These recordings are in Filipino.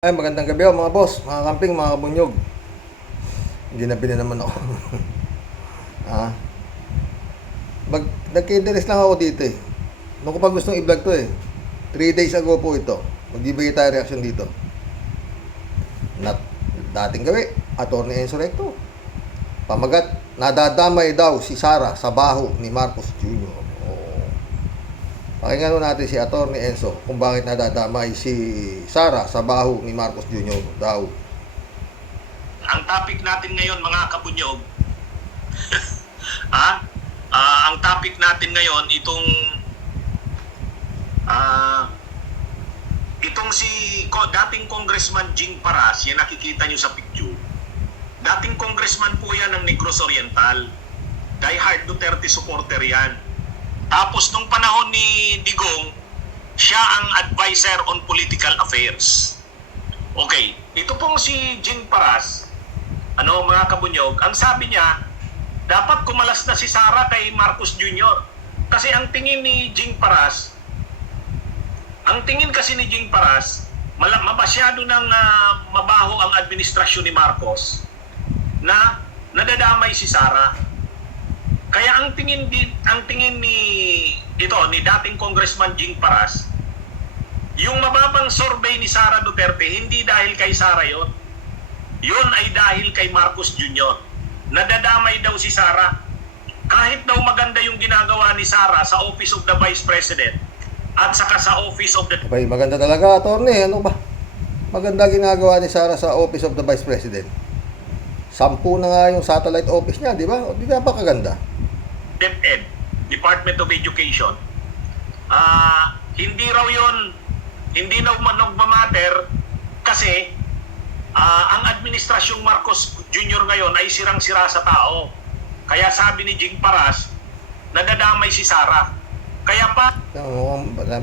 Ay, magandang gabi mga boss, mga camping, mga kabunyog. Ginabi na naman ako. ah, Nagka-interest lang ako dito eh. Nung ko pa gustong i-vlog to eh. 3 days ago po ito. Magbibigay tayo reaction dito. Nat dating gawi, Atty. Enzo Recto. Pamagat, nadadamay daw si Sara sa baho ni Marcos Jr. Pakinggan natin si Atty. Enzo kung bakit nadadamay si Sara sa baho ni Marcos Jr. daw. Ang topic natin ngayon mga kabunyog, ang topic natin ngayon itong si dating Congressman Jing Paras, yan nakikita nyo sa picture. Dating congressman po yan ng Negros Oriental. Diehard Duterte supporter yan. Tapos nung panahon ni Digong, siya ang advisor on political affairs. Okay, ito pong si Jing Paras, mga kabunyog, ang sabi niya, dapat kumalas na si Sara kay Marcos Jr. Kasi ang tingin ni Jing Paras, masyado nang mabaho ang administrasyon ni Marcos na nadadamay si Sara. Kaya ang tingin ni dating Congressman Jing Paras, yung mababang survey ni Sara Duterte, hindi dahil kay Sara yon. Yun ay dahil kay Marcos Jr. Nadadamay daw si Sara. Kahit daw maganda yung ginagawa ni Sara sa Office of the Vice President at saka sa Office of the... Abay, maganda talaga, attorney. Ano ba? Maganda ginagawa ni Sara sa Office of the Vice President. 10 na nga yung satellite office niya, di ba? Di ba pa kaganda? DepEd, Department of Education. Hindi raw magmamatter kasi ang administrasyong Marcos Jr. ngayon ay sirang-sira sa tao. Kaya sabi ni Jing Paras, nadadamay si Sara. Kaya pa...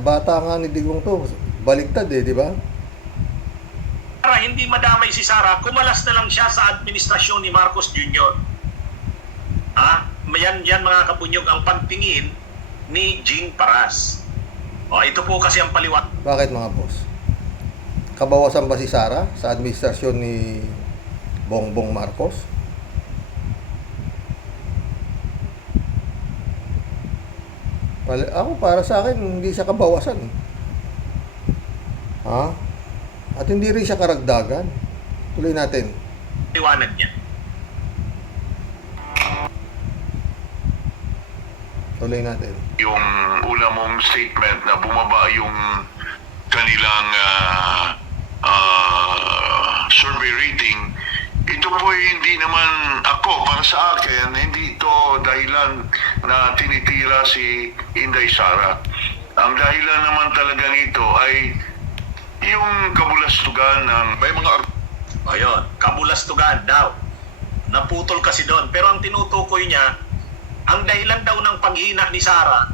Bata nga ni Digong to. Baliktad eh, di ba? Para hindi madamay si Sara, kumalas na lang siya sa administrasyon ni Marcos Jr. Yan mga kabunyog ang pagtingin ni Jing Paras. Ito po kasi ang paliwanag. Bakit mga boss? Kabawasan ba si Sara sa administrasyon ni Bongbong Marcos? Ako, para sa akin, hindi siya kabawasan. At hindi rin siya karagdagan. Tuloy natin. Paliwanag niya. Tuloy natin. Yung una mong statement na bumaba yung kanilang survey rating, ito po hindi naman para sa akin, hindi ito dahilan na tinitira si Inday Sara. Ang dahilan naman talaga nito ay yung kabulastugan ng may mga... Ayun, kabulastugan daw. Naputol kasi doon. Pero ang tinutukoy niya, ang dahilan daw ng paghina ni Sara,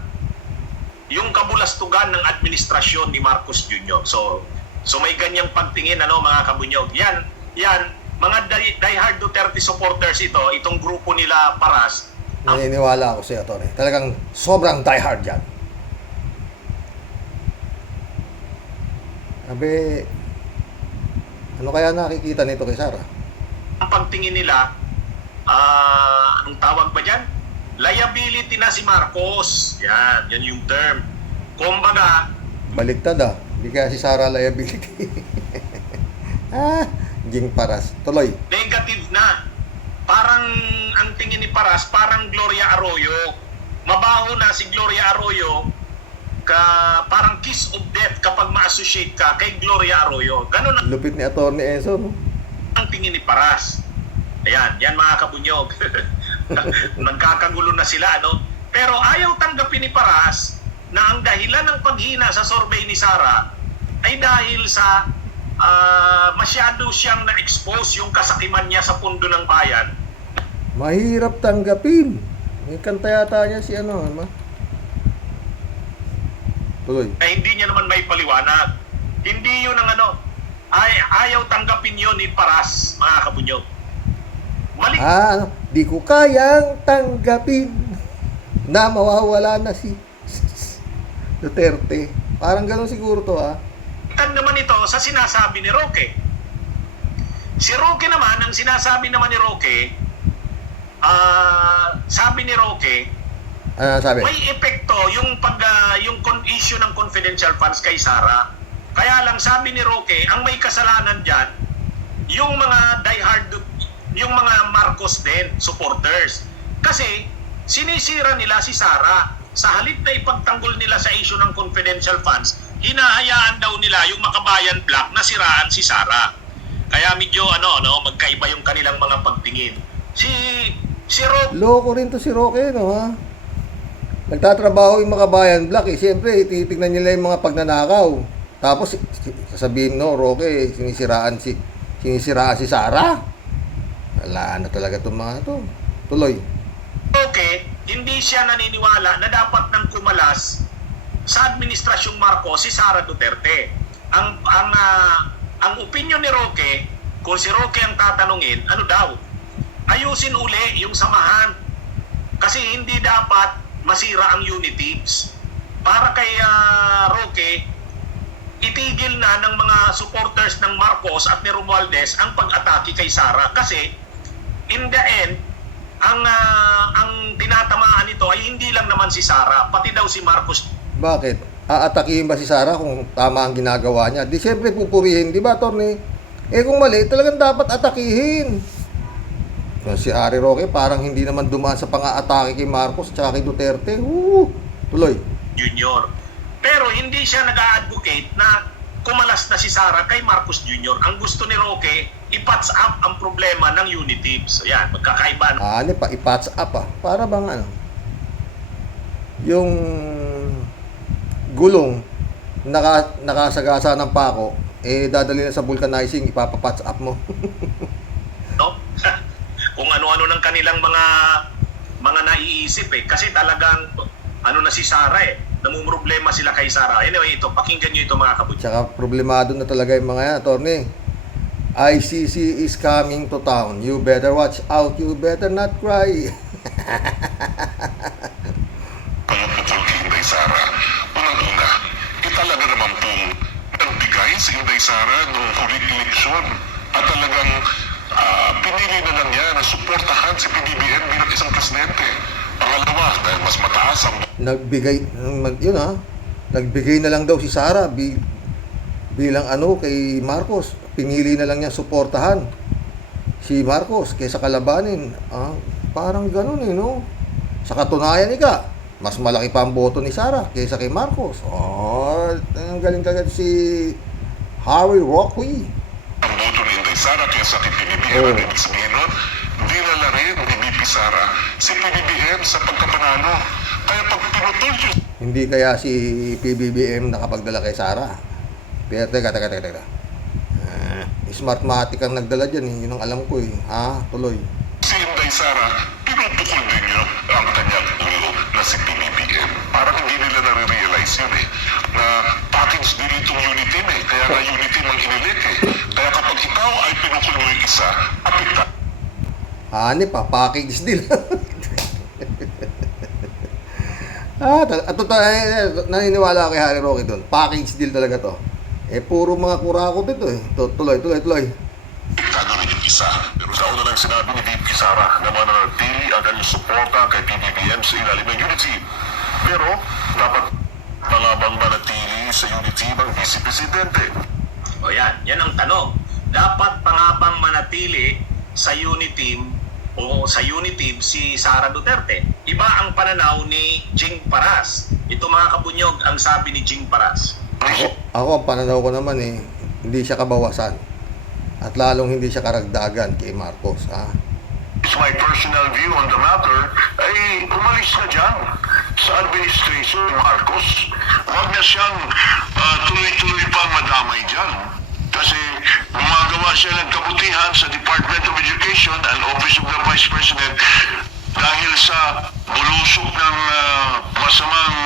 yung kabulastugan ng administrasyon ni Marcos Jr. So may ganyang pagtingin mga kabunyog. Yan, mga diehard Duterte supporters itong grupo nila Paras. Naniniwala ako sa iyo, Tony. Talagang sobrang diehard yan. Abe, ano kaya nakikita nito kay Sara? Ang pagtingin nila, anong tawag ba dyan? Liability na si Marcos. Yan yung term. Kumbaga, Baliktad Hindi kaya si Sara liability. Jing Paras. Tuloy. Negative na. Parang ang tingin ni Paras, parang Gloria Arroyo. Mabaho na si Gloria Arroyo, parang kiss of death kapag ma-associate ka kay Gloria Arroyo. Ganun ang Lupit ni Atty. Enzo, no? ang tingin ni Paras. Ayan, yan mga kabunyog. Nagkakagulo na sila, Pero ayaw tanggapin ni Paras na ang dahilan ng paghina sa survey ni Sara ay dahil sa masyado siyang na-expose yung kasakiman niya sa pundo ng bayan. Mahirap tanggapin. May kanta yata niya si Tuloy. Na hindi niya naman may paliwanag. Hindi yun ang ayaw tanggapin yun ni Paras, mga kabunyog. Di ko kayang tanggapin na mawawala na si Duterte. Parang gano'n siguro to, Tan naman ito sa sinasabi ni Roque. Si Roque naman, ang sinasabi naman ni Roque, sabi ni Roque, Ano sabi? may epekto yung issue ng confidential funds kay Sara. Kaya lang sabi ni Roque, ang may kasalanan diyan yung mga diehard, yung mga Marcos din supporters. Kasi sinisira nila si Sara. Sa halip na ipagtanggol nila sa issue ng confidential funds, hinahayaan daw nila yung Makabayan Black na siraan si Sara. Kaya medyo magkaiba yung kanilang mga pagtingin. Si Roque, Loko rin to si Roque, no ha? Nagtatrabaho yung Makabayan Black eh. Siyempre, titignan nila yung mga pagnanakaw. Tapos, sasabihin, no, Roque, sinisiraan si Sara. Wala na talaga itong mga to. Tuloy. hindi siya naniniwala na dapat nang kumalas sa administrasyong Marcos si Sara Duterte. Ang opinion ni Roque, kung si Roque ang tatanungin, ano daw? Ayusin uli yung samahan. Kasi hindi dapat masira ang unitives. Para kay Roque, itigil na ng mga supporters ng Marcos at ni Romualdez ang pag-atake kay Sara. Kasi in the end, ang tinatamaan nito ay hindi lang naman si Sara, pati daw si Marcos. Bakit? Aatakihin ba si Sara kung tama ang ginagawa niya? Di siyempre pupurihin, di ba, Tony? Eh kung mali, talagang dapat atakihin. Si Harry Roque parang hindi naman dumaan sa pang-aatake kay Marcos at kay Duterte. Tuloy. Junior. Pero hindi siya nag-a-advocate na kumalas na si Sara kay Marcos Jr. Ang gusto ni Roque, i-patch up ang problema ng unitives. Ayan, magkakaiba. Ano pa, i-patch up Para bang ano? Yung gulong nakasagasa ng pako, dadali na sa vulcanizing, ipapapatch up mo. No? Kung ano-ano ng kanilang mga naiisip eh. Kasi talagang na si Sara namumroblema sila kay Sara. Anyway, ito, pakinggan nyo ito mga kabutya. Tsaka problemado na talaga yung mga yan, attorney. ICC is coming to town. You better watch out. You better not cry. Pangaputol kay Inday Sara. Unang-una, talaga naman pong nagbigay si Inday Sara noong huling eleksyon at talagang pinili na lang niya na suportahan si PBBM bilang isang presidente. Pangalawa, dahil mas mataas ang Nagbigay na lang daw si Sara bilang kay Marcos. Pinili na lang niya suportahan si Marcos kaysa kalabanin. Parang ganun no? Sa katunayan mas malaki pa ang boto ni Sara kaysa kay Marcos. Ang galing kagad si Harry Roque. ang boto ni Inday Sara kaysa kay PBBM. Ang ibig sabihin nun, dinala rin ni BP Sara si PBBM sa pagkapanalo. Kaya pag pinutol yun, Hindi kaya si PBBM nakapagdala kay Sara. Pero teka. Smartmatic ang nagdala dyan. Yun ang alam ko Tuloy. si Inday Sara, pinupukol din yun ang kanyang ulo na si PBBM. Parang hindi nila nare-realize yun na package din itong Uniteam Kaya nga Uniteam ang inilit Kaya kapag ikaw ay pinukul mo yung isa, apekta. Package deal. Naniniwala kay Harry Roque doon. Package deal talaga to. Puro mga kurakot ito Tuloy. Apektado rin yung isa. Pero sa una lang sinabi ni VP Sara na mananatili ang kanyang suporta kay PBBM sa ilalim ng Unity. Pero dapat malabang manatili sa Unity ang Vice Presidente. O yan ang tanong. Dapat pa nga bang manatili sa Uniteam o sa Uniteam si Sara Duterte? Iba ang pananaw ni Jing Paras. Ito mga kabunyog ang sabi ni Jing Paras. Ako, ang pananaw ko naman hindi siya kabawasan. At lalong hindi siya karagdagan kay Marcos. It's my personal view on the matter, ay umalis na dyan sa administration ni Marcos. Huwag na siyang tuloy-tuloy pang madamay dyan. Kasi gumagawa siya ng kabutihan sa Department of Education and Office of the Vice President dahil sa bulusok ng masamang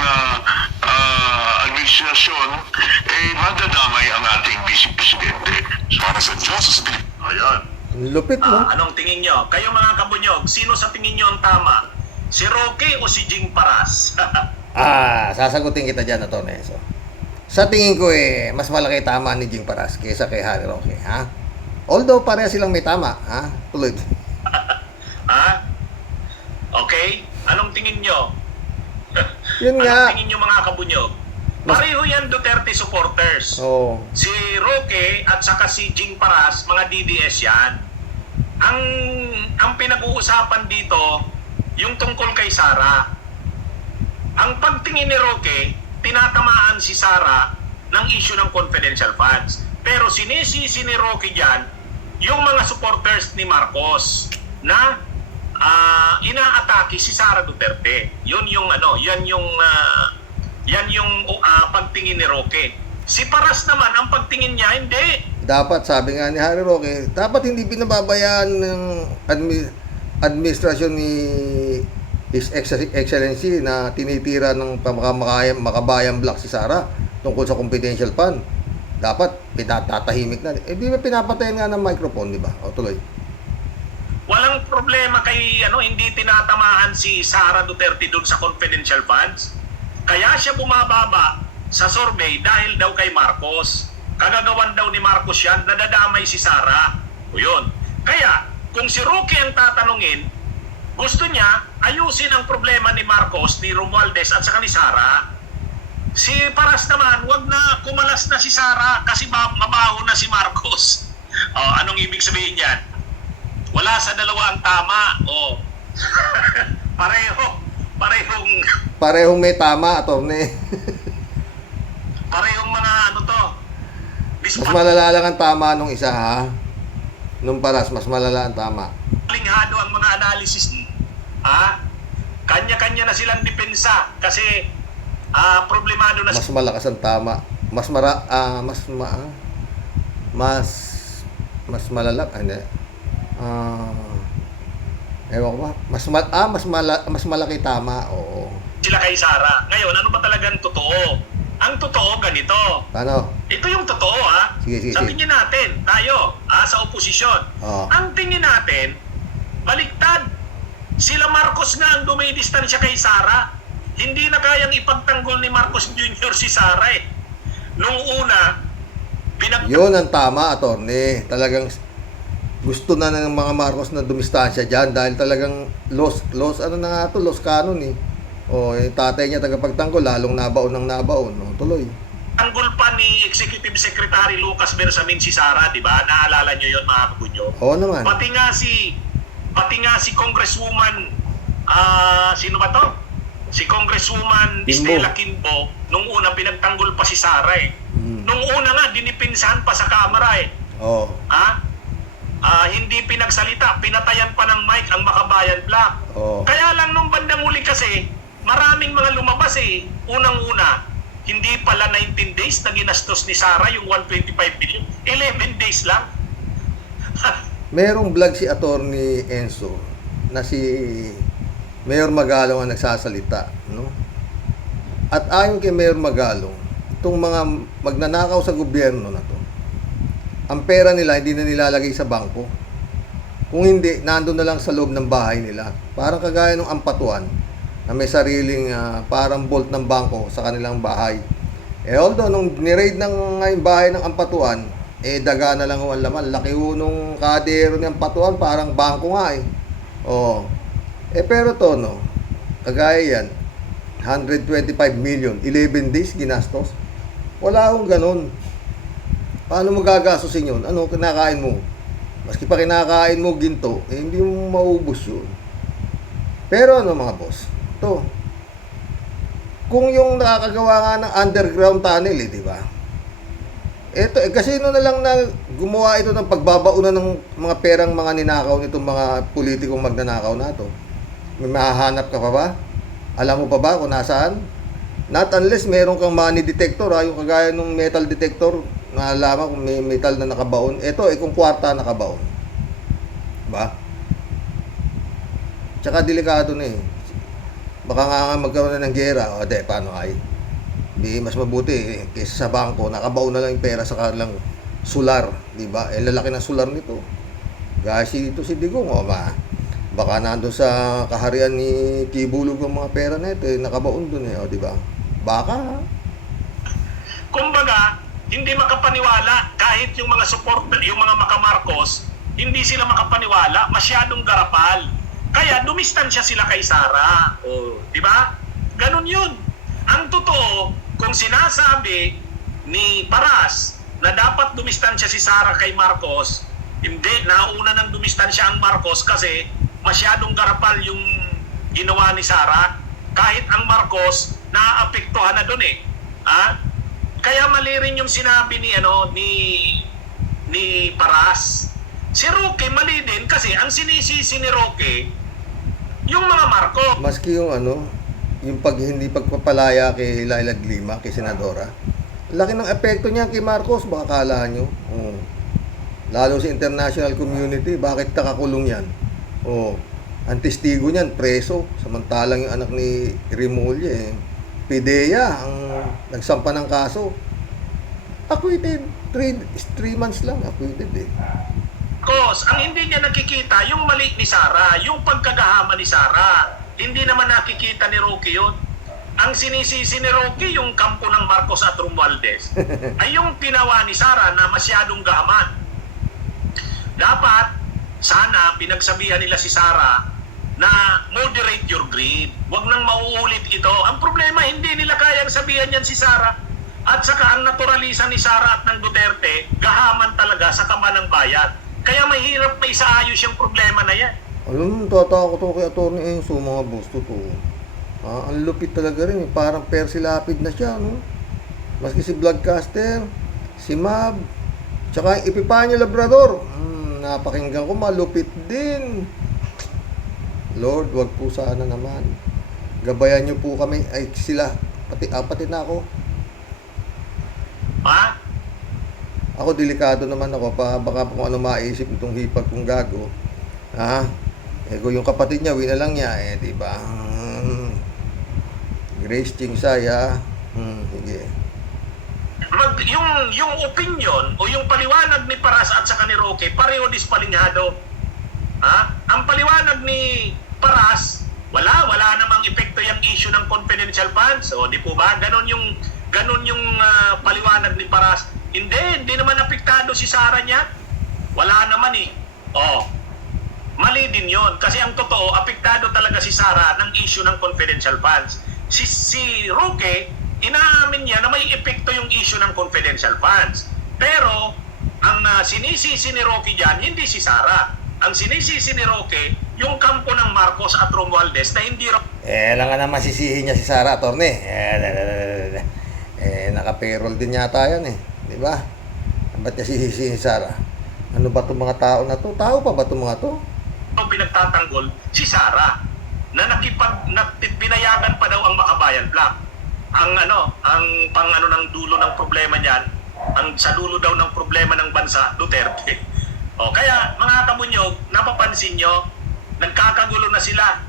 administrasyon, madadamay ang ating Vice Presidente. Para sa Diyos sa Pilipinas. Ayan. Lupit, no? Anong tingin nyo? Kayo mga kabunyog, sino sa tingin nyo ang tama? Si Roque o si Jing Paras? Sasagutin kita dyan, Atty. Sa tingin ko mas malaki tama ni Jing Paras kaysa kay Harry Roque, ha? Although pareha silang may tama, ha? Tuloy. Ha? Okay? Anong tingin nyo? Yun nga. Anong tingin nyo mga kabunyog? Pareho yan Duterte supporters. Oo. Si Roque at saka si Jing Paras, mga DDS yan. Ang pinag-uusapan dito, yung tungkol kay Sara. Ang pagtingin ni Roque, tinatamaan si Sara ng issue ng confidential funds. Pero sinisisi ni Roque dyan, yung mga supporters ni Marcos na inaatake si Sara Duterte. Yun yung pagtingin ni Roque. Si Paras naman, ang pagtingin niya, hindi. Dapat, sabi nga ni Harry Roque, dapat hindi binababayaan ng administrasyon ni His Excellency na tinitira ng makabayang black si Sara tungkol sa confidential fund. Dapat pinatatahimik na. Di ba pinapatayan nga ng microphone, di ba? O tuloy. Walang problema kay hindi tinatamaan si Sara Duterte doon sa confidential funds. Kaya siya bumababa sa survey dahil daw kay Marcos. Kagagawan daw ni Marcos yan, nadadamay si Sara. O yun. Kaya, kung si Roque ang tatanungin, gusto niya ayusin ang problema ni Marcos, ni Romualdez at saka ni Sara. Si Paras naman, wag na kumalas na si Sara kasi mabaho na si Marcos. Anong ibig sabihin yan? Wala sa dalawa ang tama. Parehong may tama, attorney. Parehong mga Mas malala lang ang tama nung isa, ha? Nung Paras, mas malala ang tama. Linghado ang mga analysis. Kanya-kanya na silang depensa kasi problemado na Mas malakas ang tama. Mas malala. Hindi. Ewan ko ba? Mas malaki tama. Oo. sila kay Sara. Ngayon, ano ba talagang totoo? Ang totoo ganito. Paano? Ito yung totoo, ha? Sige. Sa tingin natin, tayo, sa oposisyon. Oo. Ang tingin natin, baliktad. Sila Marcos nga ang dumidistansya kay Sara. Hindi na kayang ipagtanggol ni Marcos Jr. si Sara eh. Nung una, Yun ang tama, attorney. Talagang gusto na ng mga Marcos na dumistansya dyan dahil talagang lost canon eh. Yung tatay niya tagapagtanggol, lalong nabaon ng nabaon. Tuloy. tanggol pa ni Executive Secretary Lucas Bersamin si Sara, di ba? Naalala nyo yun, mga kabunyo? Oo naman. Pati nga si Congresswoman, sino ba to? Si Congresswoman Kimbo. Stella Kimbo, nung una pinagtanggol pa si Sara eh. Nung una nga, dinipinsahan pa sa kamera eh. Oo. Hindi pinagsalita, pinatayan pa ng mic ang Makabayan Black. Oo. Kaya lang nung bandang huli kasi, maraming mga lumabas eh. Unang-una, hindi pala 19 days na ginastos ni Sara yung 125 million. 11 days lang. Merong vlog si Attorney Enzo na si Mayor Magalong ang nagsasalita, no? At ayon kay Mayor Magalong, itong mga magnanakaw sa gobyerno na to, ang pera nila hindi na nilalagay sa bangko. Kung hindi, nandun na lang sa loob ng bahay nila. Parang kagaya ng Ampatuan na may sariling parang vault ng bangko sa kanilang bahay. Although nung ni-raid ng bahay ng Ampatuan, daga na lang ang laman. Laki nung kadero ng Ampatuan, parang bangko nga eh. Pero to, no, kagaya yan, 125 million, 11 days ginastos. Wala akong ganun. Paano mo gagastusin yun? Ano kinakain mo? Maski pa kinakain mo ginto, hindi mo maubos yun. Pero ano mga boss, to, kung yung nakakagawa nga ng underground tunnel, di ba? Ito, kasi na lang na gumawa ito ng pagbabaunan ng mga perang mga ninakaw nitong mga politikong magnanakaw na to. May mahahanap ka pa ba? Alam mo pa ba kung nasaan? Not unless meron kang money detector, yung kagaya ng metal detector, nalaman kung may metal na nakabaon. Ito, kung kwarta nakabaon. Ba? Tsaka delikado na eh. Baka nga magkaroon na ng gera. Paano ay? Di mas mabuti kaysa sa bangko, nakabaon na lang yung pera sa kanilang solar, di ba? Lalaki ng solar nito. Kasi ito si Digong, baka nandun sa kaharian ni Kibulog ang mga pera na ito, nakabaon dun di ba? Baka. Kumbaga, hindi makapaniwala kahit yung mga supporter, yung mga maka-Marcos, hindi sila makapaniwala, masyadong garapal. Kaya dumistansya sila kay Sara. O, di ba? Ganun yun. Ang totoo, kung sinasabi ni Paras na dapat dumistansya si Sara kay Marcos, hindi, nauna nang dumistansya ang Marcos kasi masyadong garapal yung ginawa ni Sara. Kahit ang Marcos, naaapektuhan na dun eh. Kaya mali rin yung sinabi ni Paras. Si Roque mali din kasi ang sinisisi ni Roque yung mga Marcos. Maski yung yung hindi pagpapalaya kay Laila de Lima, kay Senadora, laki ng epekto niya kay Marcos, baka kala nyo. Lalo sa international community, bakit nakakulong yan? Ang testigo niyan, preso. Samantalang yung anak ni Remulla, Pidea, ang nagsampa ng kaso. Acquitted. 3 months lang, acquitted eh. Ang hindi niya nakikita, yung mali ni Sara, yung pagkagahama ni Sara, hindi naman nakikita ni Roque yun. Ang sinisisi ni Roque, yung kampo ng Marcos at Romualdez, ay yung ginawa ni Sara na masyadong gahaman. Dapat, sana pinagsabihan nila si Sara na moderate your greed. Huwag nang mauulit ito. Ang problema, hindi nila kayang sabihan yan si Sara. At saka ang naturalisa ni Sara at ng Duterte, gahaman talaga sa kama ng bayan. Kaya mahirap may isaayos yung problema na yan. Alam mo, tatakot ako kay Atty. Enzo, mga gusto to. Ang lupit talaga rin, parang Percy Lapid na siya, no? Maski si Vlogcaster, si Mab, tsaka yung Epifanio Labrador. Napakinggan ko, malupit din. Lord, wag po sana naman. Gabayan niyo po kami, ay sila, pati na ako. Ako delikado naman ako, baka kung ano maisip itong hipag kong gago. Kung yung kapatid niya, wina lang niya, di ba? Grace Chingsay, sige. Yung opinion o yung paliwanag ni Paras at saka ni Roque, pareho dispalinghado. Ang paliwanag ni Paras, wala namang epekto yung issue ng confidential funds. O di po ba? Ganon yung paliwanag ni Paras. Hindi naman apektado si Sara niya. Wala naman eh. Mali din yon. Kasi ang totoo, apektado talaga si Sara ng issue ng confidential funds. Si Roque, inaamin niya na may epekto yung issue ng confidential funds. Pero, ang sinisisi ni Roque dyan, hindi si Sara. Ang sinisisi ni Roque, yung kampo ng Marcos at Romualdez na hindi... Lang nga naman sisihin niya si Sara, Atty. Naka-payroll din yata yan eh. Di ba? Ba't niya sisihin si Sara? Ano ba itong mga tao na to? Tao pa ba itong mga to? Pinagtatanggol si Sara na pinayagan pa daw ang Makabayan Black. Ang ng dulo ng problema niyan, sa dulo daw ng problema ng bansa, Duterte. Kaya mga kabunyog, napapansin nyo, nagkakagulo na sila.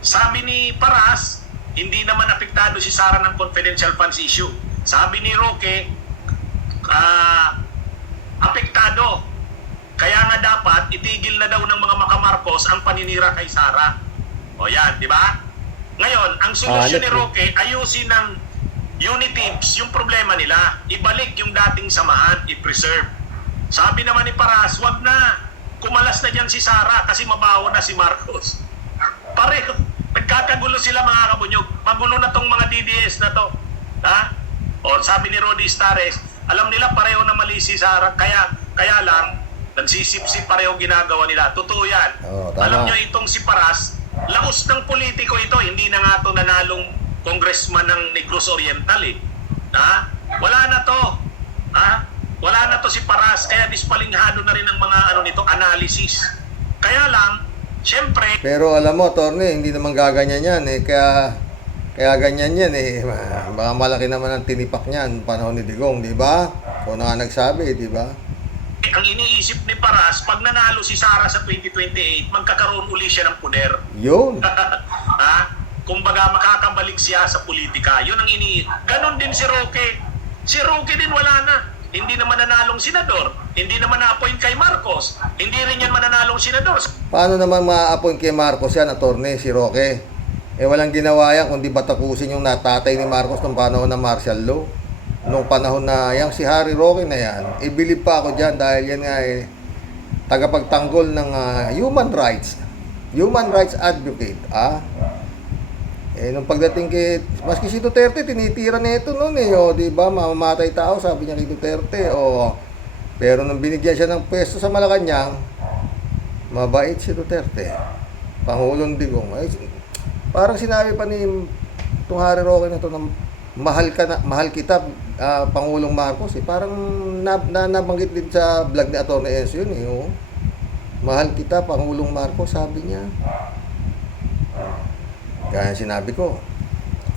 Sabi ni Paras, hindi naman apektado si Sara ng confidential funds issue. Sabi ni Roque, apektado. Kaya nga dapat itigil na daw ng mga maka-Marcos ang paninira kay Sara. Yan, di ba? Ngayon, ang solusyon ni Roque, ayusin ng unitives yung problema nila. Ibalik yung dating samahan, i-preserve. Sabi naman ni Paras, wag na. Kumalas na dyan si Sara kasi mabaho na si Marcos. Pareho. Nagkakagulo sila mga kabunyog. Magulo na tong mga DDS na to. Sabi ni Rodi Stares, alam nila pareho na mali si Sara, kaya lang nagsisip-sip pareho ginagawa nila. Totoo yan. Alam nyo itong si Paras, laos ng politiko ito, hindi na nga ito nanalong congressman ng Negros Oriental eh. Wala na to. Wala na to si Paras, kaya dispalinghado na rin ang mga analysis. Kaya lang, syempre... Pero alam mo, Atty., hindi naman gaganyan yan eh. Kaya ganyan yan eh. Baka malaki naman ang tinipak niyan panahon ni Digong, di ba? Kung nga nagsabi, di ba? Ang iniisip ni Paras, pag nanalo si Sara sa 2028, magkakaroon uli siya ng puder. Yun. Kumbaga makakabalik siya sa politika. Yun ang ganon din si Roque. Si Roque din wala na. Hindi naman nanalong senador. Hindi naman na-appoint kay Marcos. Hindi rin yan mananalong senador. Paano naman ma-appoint kay Marcos yan, Atty., si Roque? Walang ginawa yan kundi batakusin yung natatay ni Marcos ng panahon ng martial law. nung panahon na yang si Harry Roque na yan, bilib pa ako dyan dahil yan nga tagapagtanggol ng human rights advocate. Nung pagdating kay, maski si Duterte, tinitira na ito noon di ba, mamamatay tao, sabi niya kay Duterte, pero nung binigyan siya ng pwesto sa Malacanang, mabait si Duterte, Pangulong Digong. Parang sinabi pa ni itong Harry Roque na ito na mahal kita, Pangulong Marcos, parang nabanggit din sa vlog ni Atty. Enzo yun, mahal kita, Pangulong Marcos, sabi niya. Kaya sinabi ko,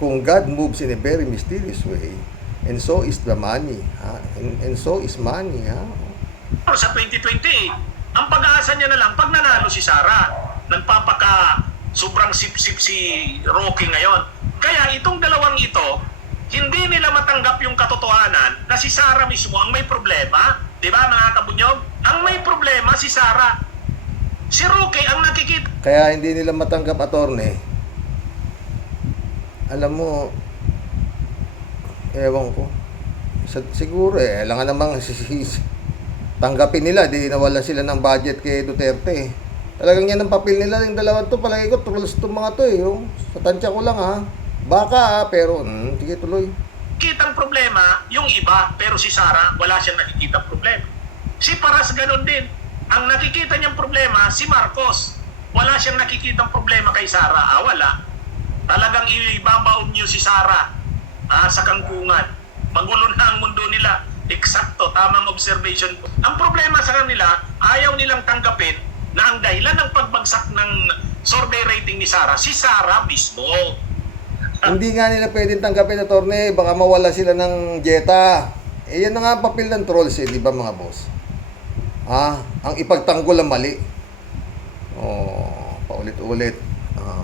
kung God moves in a very mysterious way, and so is the money, and so is money, Sa 2028, ang pag-aasa niya na lang, pag nanalo si Sara, nagpapaka sobrang sip-sip si Roque ngayon. Kaya itong dalawang ito, hindi nila matanggap yung katotohanan na si Sara mismo ang may problema. Di ba, mga kabunyog? Ang may problema si Sara. Si Roque ang nakikita. Kaya hindi nila matanggap, attorney. Alam mo, ewan ko. Siguro alangan namang tanggapin nila, di nawalan sila ng budget kay Duterte. Talagang yan ang papel nila, yung dalawang to, palagi ko, trolls to mga to sa tansya ko lang baka pero, sige tuloy. Kitang problema yung iba, pero si Sara, wala siyang nakikita problema. Si Paras ganun din. Ang nakikita niyang problema, si Marcos. Wala siyang nakikitang problema kay Sara. Wala. Talagang ibabaon niyo si Sara sa kangkungan. Magulo na ang mundo nila. Eksakto, tamang observation po. Ang problema sa kanila, ayaw nilang tanggapin na ang dahilan ng pagbagsak ng survey rating ni Sara, si Sara mismo. Hindi nga nila pwedeng tanggapin, attorney, baka mawala sila ng jeta. Yan na nga ang papel ng trolls, di ba mga boss? Ang ipagtanggol ang mali. Paulit-ulit.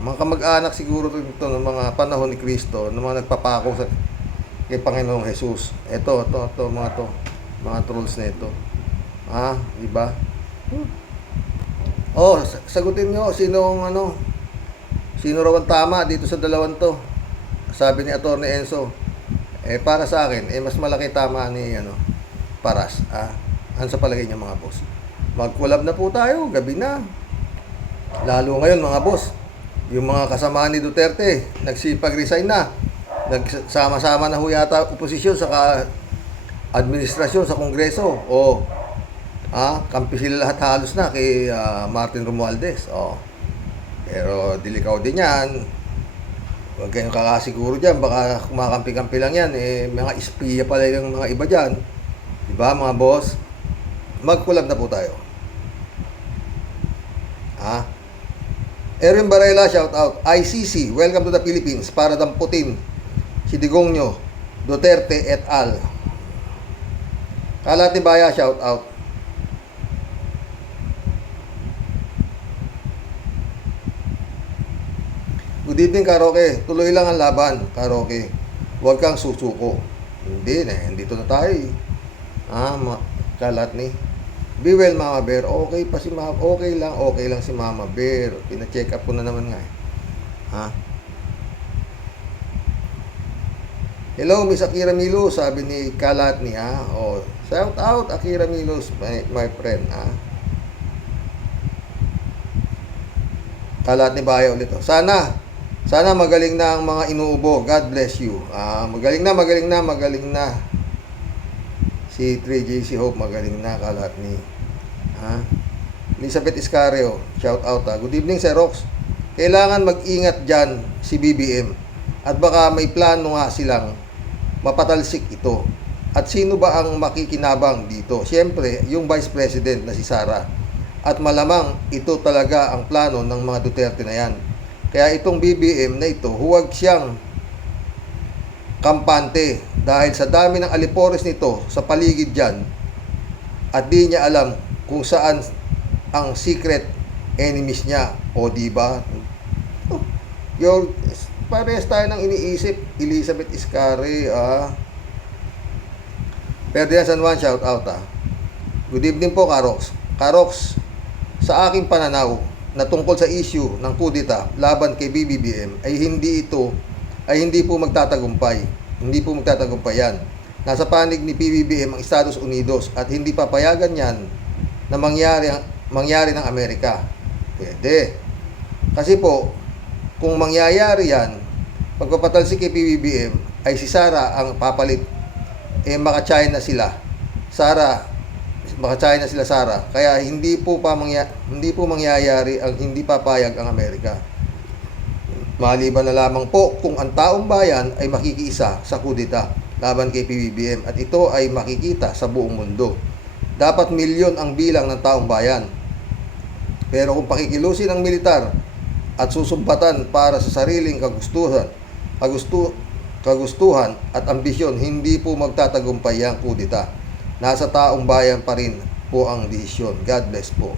Mga kamag-anak siguro ito ng mga panahon ni Kristo, ng mga nagpapako kay Panginoong Jesus. Ito, mga trolls na ito. Di ba? Sagutin nyo, sino raw ang tama dito sa dalawang to? Sabi ni Atty. Enzo, para sa akin, mas malaki tama ni Paras. Ano sa palagay niya, mga boss? Mag-collab na po tayo, gabi na. Lalo ngayon, mga boss, yung mga kasama ni Duterte, nagsipag-resign na. Nagsama-sama na ho yata oposisyon sa administrasyon sa Kongreso. Kampi sila lahat halos na kay Martin Romualdez. Pero dilikaw din yan. Huwag kayong kakasiguro dyan, baka kumakampi-kampi lang yan. Mga espiya pala yung mga iba dyan. Diba, mga boss? Mag-collab na po tayo. Erwin Barela, shout out. ICC, welcome to the Philippines. Para damputin si Digong nyo, Duterte et al. Kalati Baya, shout out. Good evening, Karoke. Tuloy lang ang laban, Karoke. Huwag kang susuko. Hindi dito na tayo. Kalat ni. Be well, Mama Bear. Okay pa si Mama. Okay lang si Mama Bear. Pina-check up ko na naman nga. Hello, Miss Akira Milos, sabi ni Kalatni, shout out Akira Milos, my friend, Kalatni Bayo ulit. Sana magaling na ang mga inuubo. God bless you. Magaling na. Si 3JC Hope, magaling na, Kalatni. Elizabeth Iscario, shout out. Good evening, Sir Rox. Kailangan mag-ingat dyan si BBM. At baka may plano nga silang mapatalsik ito. At sino ba ang makikinabang dito? Siyempre, yung Vice President na si Sara. At malamang ito talaga ang plano ng mga Duterte na yan. Kaya itong BBM na ito, huwag siyang kampante dahil sa dami ng alipores nito sa paligid dyan at di niya alam kung saan ang secret enemies niya. Diba? Parehas tayo ng iniisip. Elizabeth Iscari, Ferdinand San Juan, shout out. Good evening po, Karox. Karox, sa aking pananaw na tungkol sa issue ng kudeta laban kay BBM ay hindi po magtatagumpay. Hindi po magtatagumpay yan. Nasa panig ni PBBM ang Estados Unidos at hindi papayagan yan na mangyari ng Amerika. Pwede. Kasi po, kung mangyayari yan, pagpapatalsik kay PBBM ay si Sara ang papalit. Maka-China sila. Maka-China sila Sara. Kaya hindi po mangyayari ang hindi papayag ang Amerika. Maliban na lamang po kung ang taong bayan ay makikiisa sa kudeta laban kay PBBM at ito ay makikita sa buong mundo. Dapat milyon ang bilang ng taong bayan. Pero kung pakikilusin ang militar at susumpatan para sa sariling kagustuhan at ambisyon, hindi po magtatagumpay ang kudeta. Nasa taong bayan pa rin po ang desisyon. God bless po.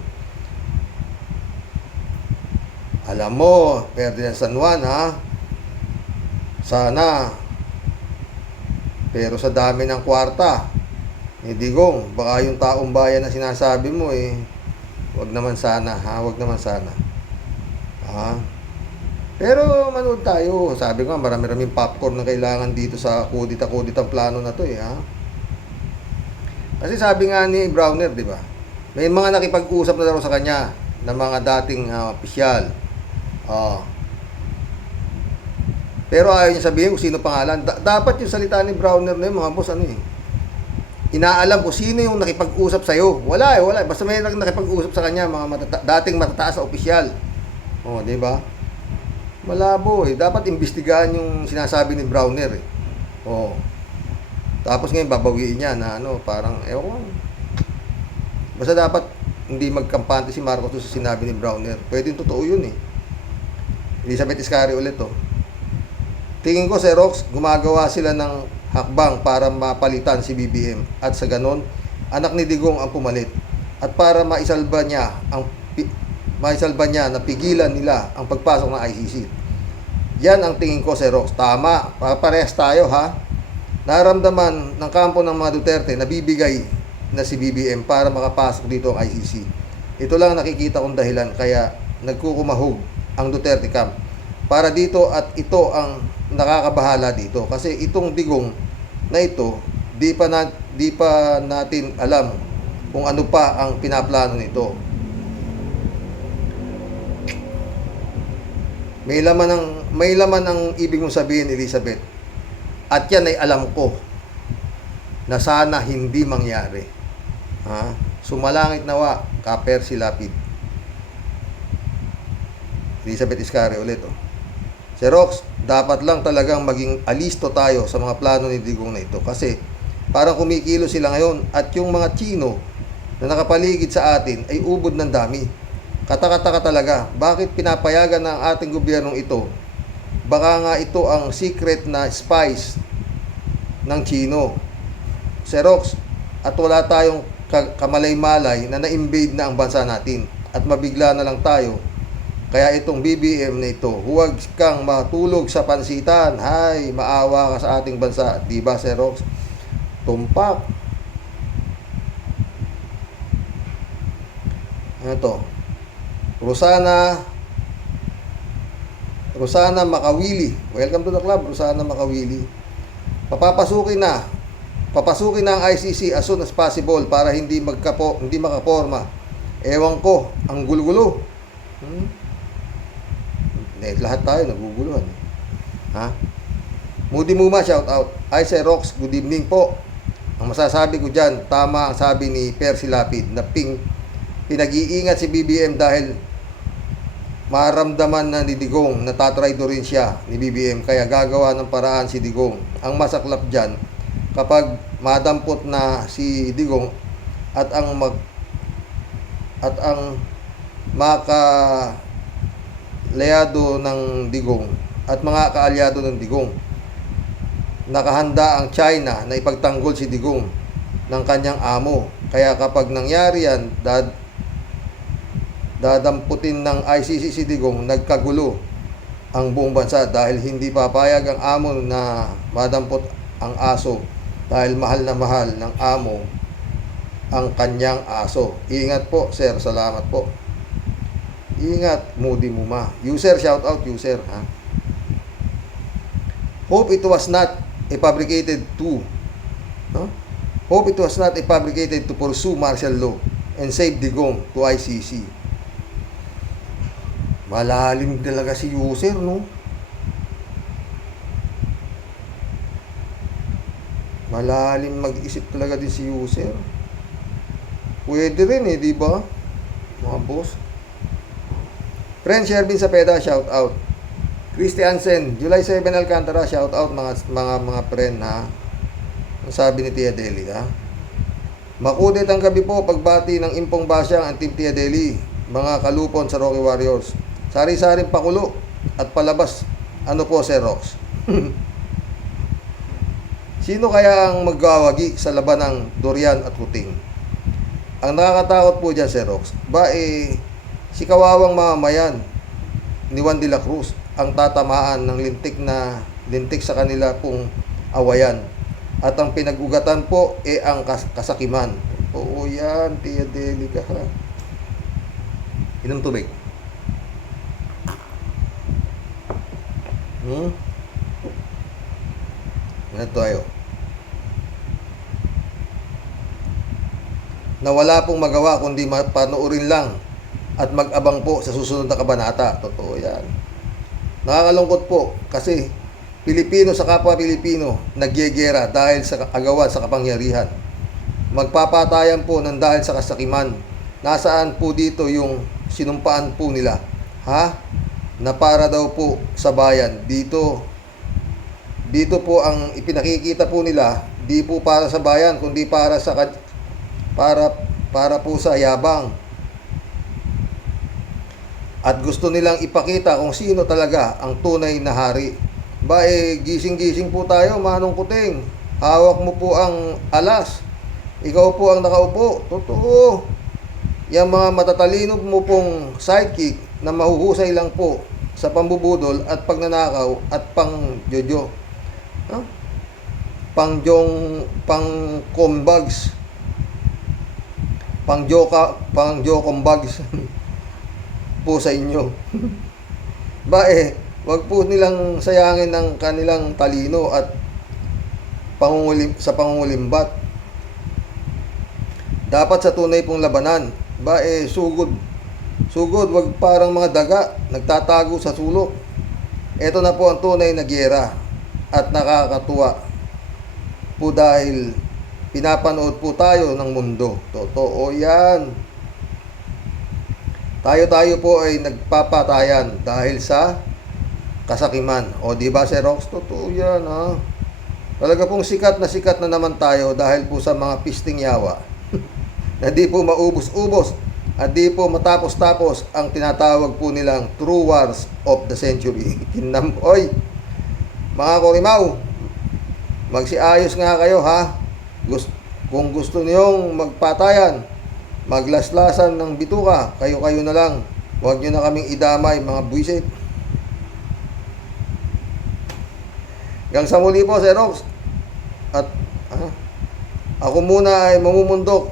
Alam mo, Ferdinand San Juan, ha? Sana. Pero sa dami ng kwarta, Digong, baka yung taong bayan na sinasabi mo, wag naman sana, ha? Wag naman sana. Ha? Pero manood tayo. Sabi ko, marami-raming popcorn na kailangan dito sa kudita-kuditang plano na to, ha? Kasi sabi nga ni Browner, di ba? May mga nakipag-usap na daw sa kanya ng mga dating opisyal. Pero ayaw niya sabihin kung sino pangalan. Dapat yung salita ni Browner na yun, mga boss, inaalam ko sino yung nakipag-usap sa'yo. Wala. Basta may nakipag-usap sa kanya, mga dating matataas na opisyal. Di ba? Malabo Dapat imbestigahan yung sinasabi ni Browner Tapos ngayon babawiin niya na parang ewan. Basta dapat hindi magkampante si Marcos sa sinabi ni Browner. Pwedeng totoo yun Elizabeth Iscari ulit Tingin ko, Xerox, gumagawa sila ng hakbang para mapalitan si BBM at sa ganon, anak ni Digong ang pumalit. At para maisalba niya na pigilan nila ang pagpasok ng ICC. Yan ang tingin ko, Xerox. Tama, parehas tayo, ha? Naramdaman ng kampo ng mga Duterte na bibigay na si BBM para makapasok dito ang ICC. Ito lang nakikita kong dahilan kaya nagkukumahog ang Duterte camp para dito at ito ang nakakabahala dito kasi itong Digong na ito di pa natin alam kung ano pa ang pinaplano nito. May laman ang ibig mong sabihin, Elizabeth. At yan ay alam ko na sana hindi mangyari. Ha? Sumalangit nawa, kaper si Lapid. Elizabeth Iscari ulit Xerox, dapat lang talagang maging alisto tayo sa mga plano ni Digong na ito kasi parang kumikilo sila ngayon at yung mga Chino na nakapaligid sa atin ay ubod ng dami. Katakataka talaga, bakit pinapayagan ng ating gobyernong ito? Baka nga ito ang secret na spies ng Chino. Xerox, at wala tayong kamalay-malay na na-invade na ang bansa natin at mabigla na lang tayo. Kaya itong BBM na ito, huwag kang matulog sa pansitan. Hay, maawa ka sa ating bansa. Diba, Xerox? Tumpak. Ano to? Rosana Makawili. Welcome to the club, Rosana Makawili. Papasukin na ang ICC as soon as possible para hindi makaporma. Ewan ko, ang gulo-gulo. Lahat tayo naguguluhan. Ha? Moody Muma, shout out. Hi, Xerox, good evening po. Ang masasabi ko dyan, tama ang sabi ni Percy Lapid na pinag-iingat si BBM dahil maramdaman na ni Digong na tatraydo rin siya ni BBM kaya gagawa ng paraan si Digong. Ang masaklap dyan, kapag madampot na si Digong at ang makalayado ng Digong at mga kaalyado ng Digong, nakahanda ang China na ipagtanggol si Digong ng kanyang amo. Kaya kapag nangyari yan, dadamputin ng ICC si Digong, nagkagulo ang buong bansa dahil hindi papayag ang amo na madampot ang aso dahil mahal na mahal ng amo ang kanyang aso. Ingat po, sir. Salamat po. Ingat, Moody Muma. User, shout out, user. Ha? Hope it was not a fabricated Huh? Hope it was not fabricated to pursue martial law and save Digong to ICC. Malalim talaga si user, no? Malalim mag-isip talaga din si user. Pwede rin eh, di ba? Mga boss. Friend Shervin Sapeda, shout out. Christiansen, July 7 Alcantara, shout out mga friend ha. Ang sabi ni Tia Deli ha. Makudit ang gabi po pagbati ng Impong Basyang ang Team Tia Deli, mga kalupon sa Rocky Warriors. Sari-saring pakulo at palabas. Ano po, Sir Rox? Sino kaya ang magwawagi sa laban ng Dorian at Kuting? Ang nakakatakot po dyan, Sir Rox, si kawawang mamamayan ni Juan de la Cruz ang tatamaan ng lintik sa kanila pong awayan. At ang pinag-ugatan po ang kasakiman. Oo yan, Tia Deli ka. Inom tubig. Ano tayo? Na wala pong magawa kundi panoorin lang at mag-abang po sa susunod na kabanata. Totoo yan. Nakakalungkot po kasi Pilipino sa kapwa Pilipino nagyegera dahil sa agawan sa kapangyarihan. Magpapatayan po ng dahil sa kasakiman. Nasaan po dito yung sinumpaan po nila? Ha? Na para daw po sa bayan. Dito po ang ipinakikita po nila, di po para sa bayan kundi para po sa yabang. At gusto nilang ipakita kung sino talaga ang tunay na hari. Gising-gising po tayo, Manong Kuting. Hawak mo po ang alas. Ikaw po ang nakaupo. Totoo. Yung mga matatalino mo pong sidekick na mahuhusay lang po sa pambubudol at pagnanakaw at pang-jojo. Huh? Pang-combags. Pang-jokombags po sa inyo. Wag po nilang sayangin ng kanilang talino at pangungulimbat. Dapat sa tunay pong labanan, sugod, wag parang mga daga nagtatago sa sulok. Ito na po ang tunay na giyera at nakakatuwa po dahil pinapanood po tayo ng mundo. Totoo yan. Tayo po ay nagpapatayan dahil sa kasakiman. O di ba, Sir Rox? Totoo yan, ha? Talaga pong sikat na naman tayo dahil po sa mga pisting yawa na di po maubos-ubos at di po matapos-tapos ang tinatawag po nilang true wars of the century. Oy, mga korimaw, magsiayos nga kayo, ha? Kung gusto niyong magpatayan, maglaslasan ng bituka, kayo-kayo na lang. Huwag nyo na kaming idamay, mga buwisit. Hanggang sa muli po, Sir Rox. At ako muna ay mamumundok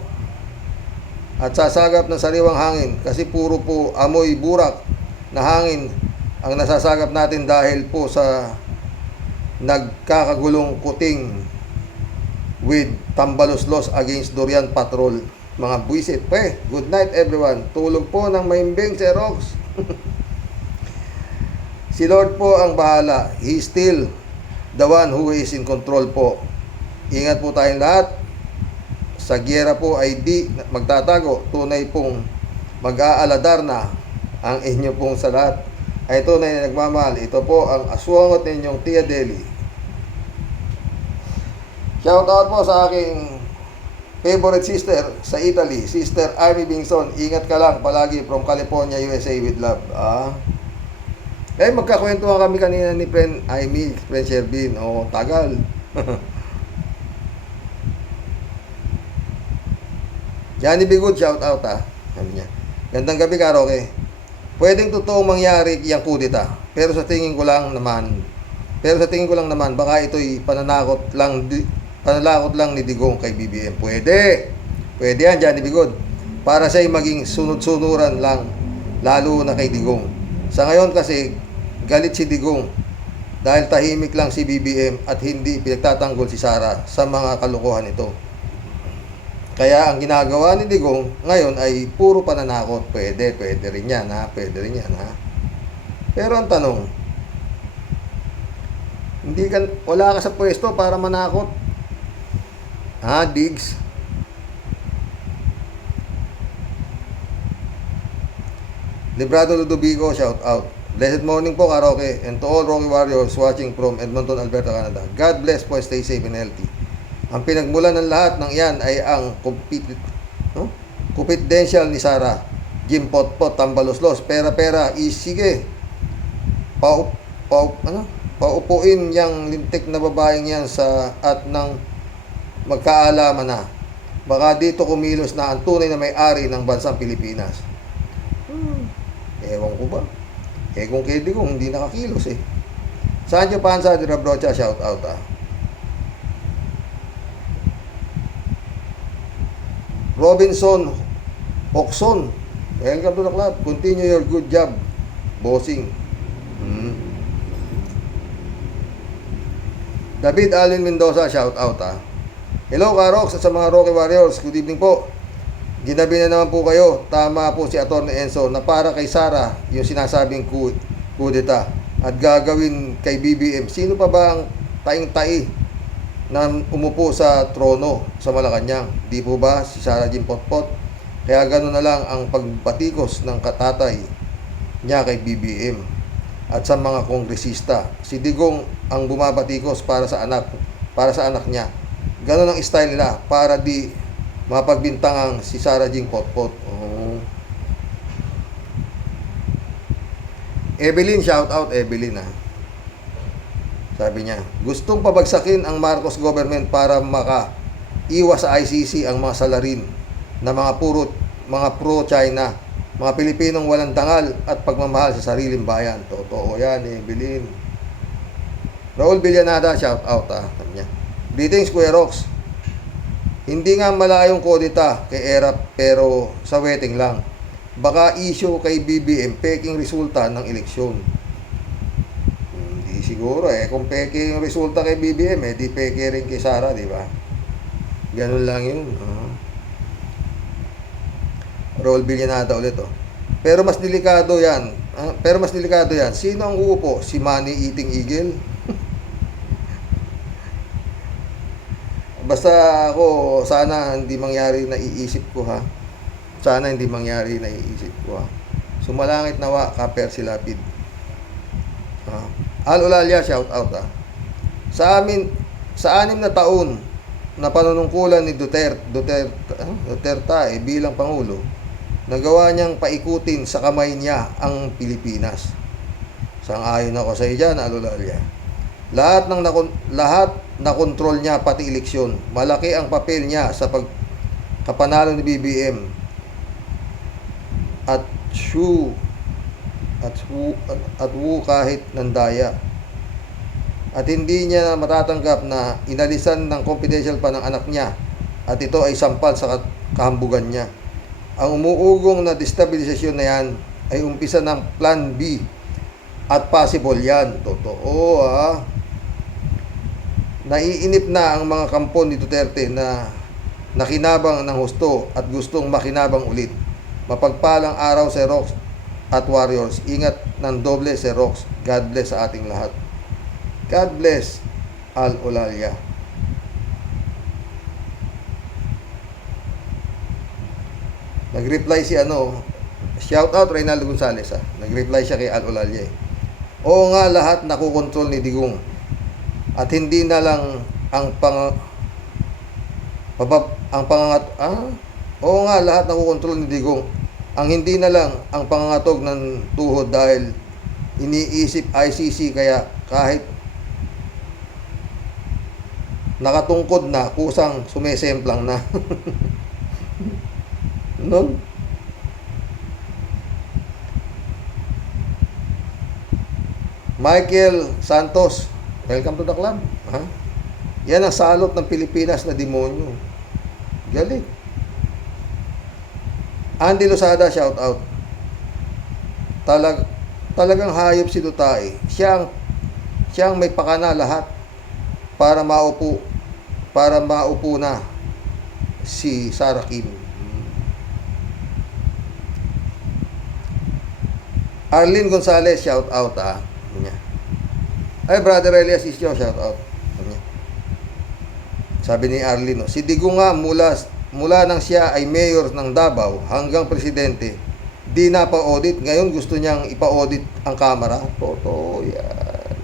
at sasagap ng sariwang hangin kasi puro po amoy burak na hangin ang nasasagap natin dahil po sa nagkakagulong Kuting with Tambaloslos against Dorian Patrol. Mga buwisit. Good night everyone. Tulog po ng maimbing, Sir Rox. Si Lord po ang bahala. He still the one who is in control po. Ingat po tayong lahat. Sa giyera po ay di magtatago. Tunay pong mag-aaladar na ang inyo pong sa lahat ay tunay na nagmamahal. Ito po ang aswangot ninyong Tia Deli. Shout out po sa aking favorite sister sa Italy, Sister Amy Bingson. Ingat ka lang palagi from California, USA with love. Magkakwentuhan kami kanina ni friend Amy, friend Shervin. Tagal. Johnny Bigood, shout out ha. Sabi niya. Gandang gabi, Karoke. Pwedeng totoong mangyari yung kudita. Pero sa tingin ko lang naman, baka ito'y pananakot lang ni Digong kay BBM. Pwede yan, Johnny Bigood. Para siya'y maging sunod-sunuran lang, lalo na kay Digong. Sa ngayon kasi, galit si Digong dahil tahimik lang si BBM at hindi pinagtatanggol si Sara sa mga kalokohan nito. Kaya ang ginagawa ni Digong ngayon ay puro pananakot. Pwede rin yan ha, pwede rin yan ha. Pero ang tanong, wala ka sa pwesto para manakot. Ha, Diggs? Librado Ludovico, shout out. Blessed morning po, karaoke, and to all Rocky Warriors watching from Edmonton, Alberta, Canada. God bless po, stay safe and healthy. Ang pinagmulan ng lahat ng iyan ay ang confidential ni Sara. Jim Potpot, Tambaloslos, pera, sige. Paupuin yang lintik na babaeng yan at nang magkaalaman na. Baka dito kumilos na ang tunay na may-ari ng bansang Pilipinas. Ewan ko ba? Kung kedi ko, hindi nakakilos eh. Sancho Panza de Rabrocha, shout out ah. Robinson Oxon, welcome to the club. Continue your good job, bossing. David Allen Mendoza, shout out ah. Hello Karox at sa mga Rocky Warriors, good evening po. Ginabi na naman po kayo, tama po si Atty. Enzo na para kay Sara yung sinasabing kudeta at gagawin kay BBM. Sino pa ba ang taing-tai na umupo sa trono sa Malacanang? Di po ba si Sara Jim Potpot? Kaya gano'n na lang ang pagbatikos ng katatay niya kay BBM at sa mga kongresista. Si Digong ang bumabatikos para sa anak niya. Gano'n ang style nila para di mapagbintangang si Sara Jing Potpot. Evelyn, shout out Evelyn ha. Sabi niya, gustong pabagsakin ang Marcos government para makaiwas sa ICC ang mga salarin na mga pro-China, mga Pilipinong walang dangal at pagmamahal sa sariling bayan. Totoo yan, Evelyn. Raul Villanada, shout out ha. Sabi niya, greetings Kuya Rox. Hindi nga malayong kodita kay ERAP pero sa wetting lang. Baka issue kay BBM peking resulta ng eleksyon. Hindi siguro eh. Kung peking resulta kay BBM di peke rin kay Sara, di ba? Ganun lang yun. Roll Villanada ulit oh. Pero mas delikado yan. Sino ang uupo? Si Money Eating Eagle? Basta ako, sana hindi mangyari na iisip ko ha. Sana hindi mangyari na iisip ko ha. Sumalangit nawa, kaper si Lapid. Al Olalia, shout out ha. Sa 6 na taon na panunungkulan ni Duterte bilang Pangulo, nagawa niyang paikutin sa kamay niya ang Pilipinas. Sang-ayon ako sa iyo dyan, Al Olalia. Lahat na kontrol niya pati eleksyon. Malaki ang papel niya sa pagkapanalo ni BBM. At kahit nandaya. At hindi niya matatanggap na inalisan ng confidential pa ng anak niya at ito ay sampal sa kahambugan niya. Ang umuugong na destabilisasyon na yan ay umpisa ng Plan B at possible yan. Totoo ha. Naiinip na ang mga kampo ni Duterte na nakinabang ng husto at gustong makinabang ulit. Mapagpalang araw sa Rox at Warriors. Ingat ng doble sa Rox. God bless sa ating lahat. God bless, Al Olalia. Nag-reply si shout out Reynaldo Gonzales ha. Nag-reply siya kay Al Olalia eh. Oo nga, lahat nakukontrol ni Digong. At hindi na lang oo nga, lahat nakukontrol ni Digong. Ang hindi na lang ang pangangatog ng tuhod dahil iniisip ICC kaya kahit nakatungkod na, kusang sumesemplang na. Nun? Michael Santos, welcome to the club. Ha? Yan ang salot ng Pilipinas na demonyo. Galing. Andy Losada, shout out. Talagang hayop si Duterte. Siya siyang may pakana lahat para maupo na si Sarah Kim. Arlene Gonzalez, shout out niya. Ay, Brother Elias Isyo, shout out. Niya. Sabi ni Arlene, si Digong nga mula nang siya ay mayor ng Davao hanggang presidente, di na pa-audit. Ngayon gusto niyang ipa-audit ang Kamara. Totoo yan.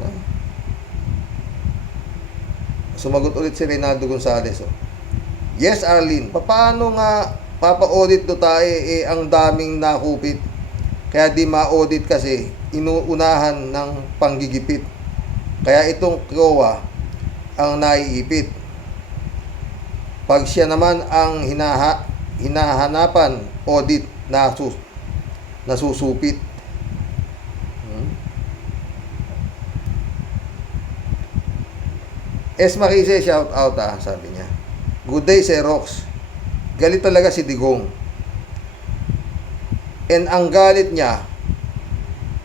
Sumagot ulit si Reynaldo Gonzalez. Yes, Arlene, paano nga papa-audit do tayo ang daming nakupit? Kaya di ma-audit kasi inuunahan ng panggigipit. Kaya itong COA ang naiipit. Pag siya naman ang hinahanapan, audit nasusupit. Makise, shout out sabi niya. Good day, Xerox. Galit talaga si Digong. And ang galit niya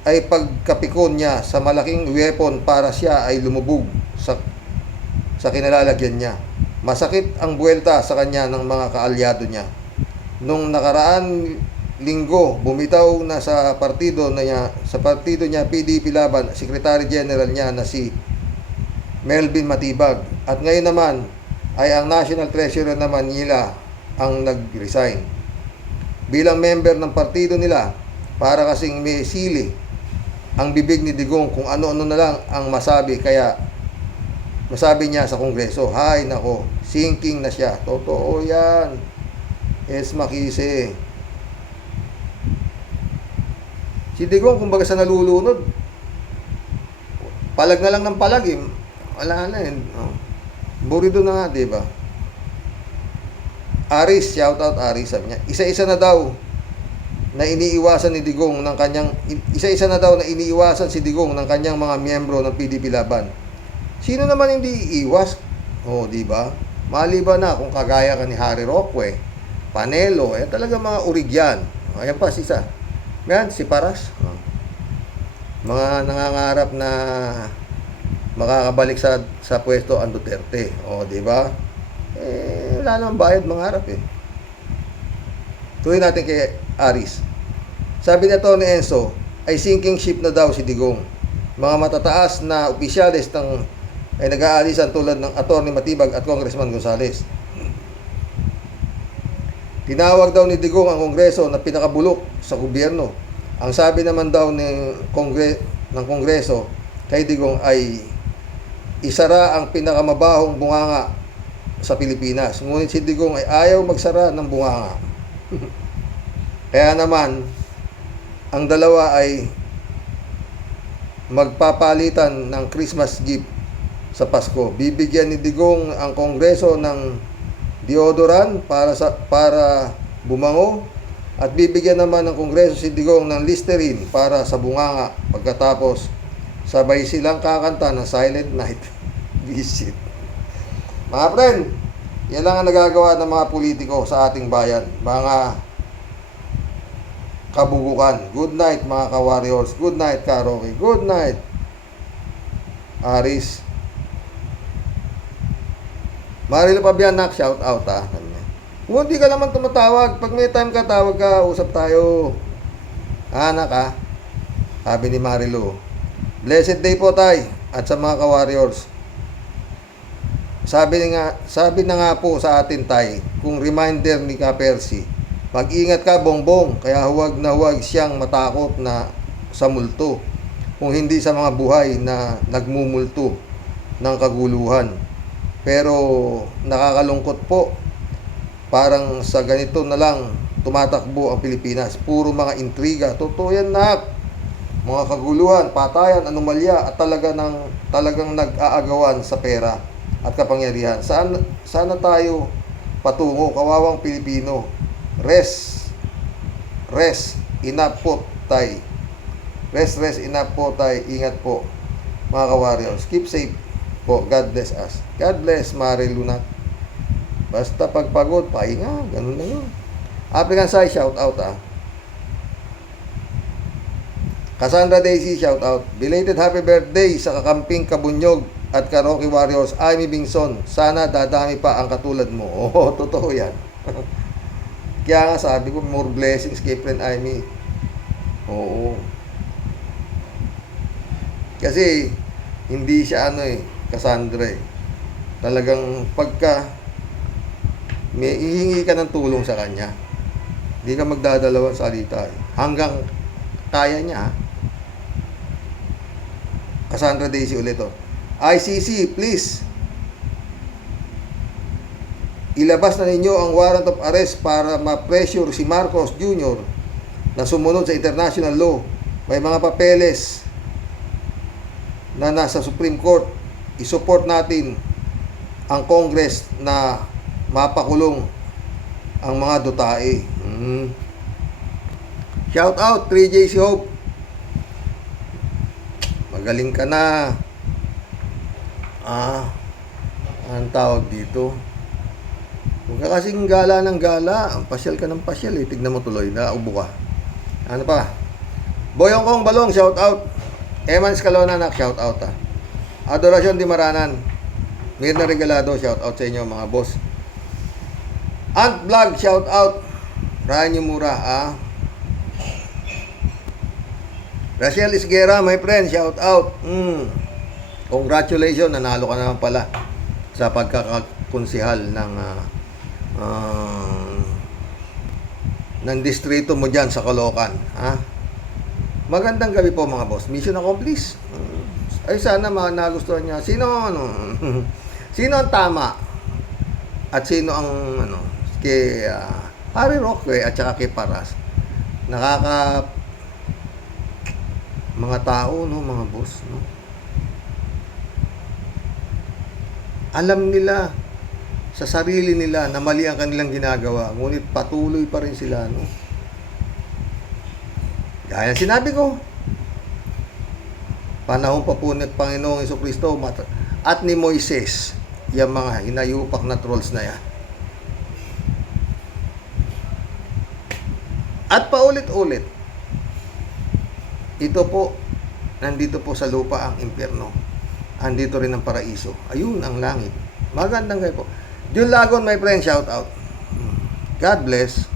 ay pagkapikon niya sa malaking weapon para siya ay lumubog sa kinalalagyan niya. Masakit ang buwelta sa kanya ng mga kaalyado niya. Nung nakaraan linggo, bumitaw na sa partido niya PDP Laban, Secretary General niya na si Melvin Matibag. At ngayon naman ay ang National Treasurer naman nila ang nag-resign. Bilang member ng partido nila, para kasing may sili ang bibig ni Digong kung ano-ano na lang ang masabi, kaya masabi niya sa Kongreso. Hay nako, sinking na siya. Totoo yan. Makise. Si Digong kumbaga sa nalulunod, palag na lang ng palag wala na yun. Burido na nga, diba? Aris, shout out Aris, sabi niya. Isa-isa na daw na iniiwasan si Digong ng kanyang mga miyembro ng PDP Laban. Sino naman hindi iiwas? Di ba? Maliban na kung kagaya ka ni Harry Roque, Panelo, talaga mga urigyan. Ayan pa, isa. Yan, si Paras. Mga nangangarap na makakabalik sa pwesto ang Duterte. Di ba? Wala namang bayad mangarap Tuloy natin kay Aris. Sabi na to ni Enzo, ay sinking ship na daw si Digong. Mga matataas na opisyalis ay nag-aalisan tulad ng Atty. Matibag at Congressman Gonzales. Tinawag daw ni Digong ang Kongreso na pinakabulok sa gobyerno. Ang sabi naman daw ng Kongreso kay Digong ay isara ang pinakamabahong bunganga sa Pilipinas. Ngunit si Digong ay ayaw magsara ng bunganga. Kaya naman, ang dalawa ay magpapalitan ng Christmas gift sa Pasko. Bibigyan ni Digong ang Kongreso ng deodorant para bumango, at bibigyan naman ng Kongreso si Digong ng Listerine para sa bunganga. Pagkatapos, sabay silang kakanta ng Silent Night visit. Mga friend, yan lang ang nagagawa ng mga politiko sa ating bayan. Mga kabubukan. Good night mga ka-warriors. Good night Karoki. Good night Aris. Marilo Pabianak, shout out Kung hindi ka naman tumatawag, pag may time ka, tawag ka, usap tayo. Anak sabi ni Marilo. Blessed day po tay at sa mga ka-warriors. Sabi na nga po sa atin tay, kung reminder ni Ka Percy, mag-ingat ka bongbong, kaya huwag na huwag siyang matakot na sa multo, kung hindi sa mga buhay na nagmumulto ng kaguluhan. Pero nakakalungkot po, parang sa ganito na lang tumatakbo ang Pilipinas. Puro mga intriga. Totoo yan mga kaguluhan, patayan, anomalya, at talagang nag-aagawan sa pera at kapangyarihan. Sana tayo patungo, kawawang Pilipino. Rest enough po tay. Rest enough po tay. Ingat po mga ka-warriors. Keep safe po. God bless us. God bless Mari Lunat. Basta pagpagod, pahinga, ganun na yun. African Sai, shout out Cassandra Daisy, shout out. Belated happy birthday sa kakamping Kabunyog at Karaoke Warriors, Amy Bingson. Sana dadami pa ang katulad mo. Oo, totoo yan. Kaya nga sabi ko, more blessings kay friend Amy. Oo. Kasi, hindi siya Cassandra eh. Talagang pagka may ihingi ka ng tulong sa kanya, hindi ka magdadalawang salita eh. Hanggang kaya niya. Cassandra Daisy ulit ICC, please ilabas na ninyo ang warrant of arrest para ma-pressure si Marcos Jr. na sumunod sa international law. May mga papeles na nasa Supreme Court. I-support natin ang Congress na mapakulong ang mga dutae. Shout out 3JC Hope. Magaling ka na. Anong tawag dito? Huwag ka kasing gala ng gala. Pasyal ka ng pasyal eh. Tignan mo tuloy. Naubo ka. Ano pa? Boyong Kong Balong, shout out. Eman Scalona, shout out Adoracion Di Maranan. Mirna Regalado, shout out sa inyo mga boss. Ant Vlog, shout out. Ryan Yumura, Rachel Isguera, my friend, shout out. Congratulations, nanalo ka naman pala sa pagkakakonsihal ng distrito mo dyan sa Caloocan. Magandang gabi po mga boss. Mission accomplished. Ay sana nagustuhan niya. Sino ang tama? At sino ang kay Harry Roque at saka kay Paras? Mga tao, mga boss, alam nila sa sarili nila na mali ang kanilang ginagawa, ngunit patuloy pa rin sila, Gaya sinabi ko, panahon pa po ng Panginoong Jesucristo at ni Moises, yung mga hinayupak na trolls na yan. At paulit-ulit, ito po, nandito po sa lupa ang impyerno. Andito rin ang paraiso. Ayun ang langit. Magandang gabi po. Jun Lagon, my friend, shout out. God bless.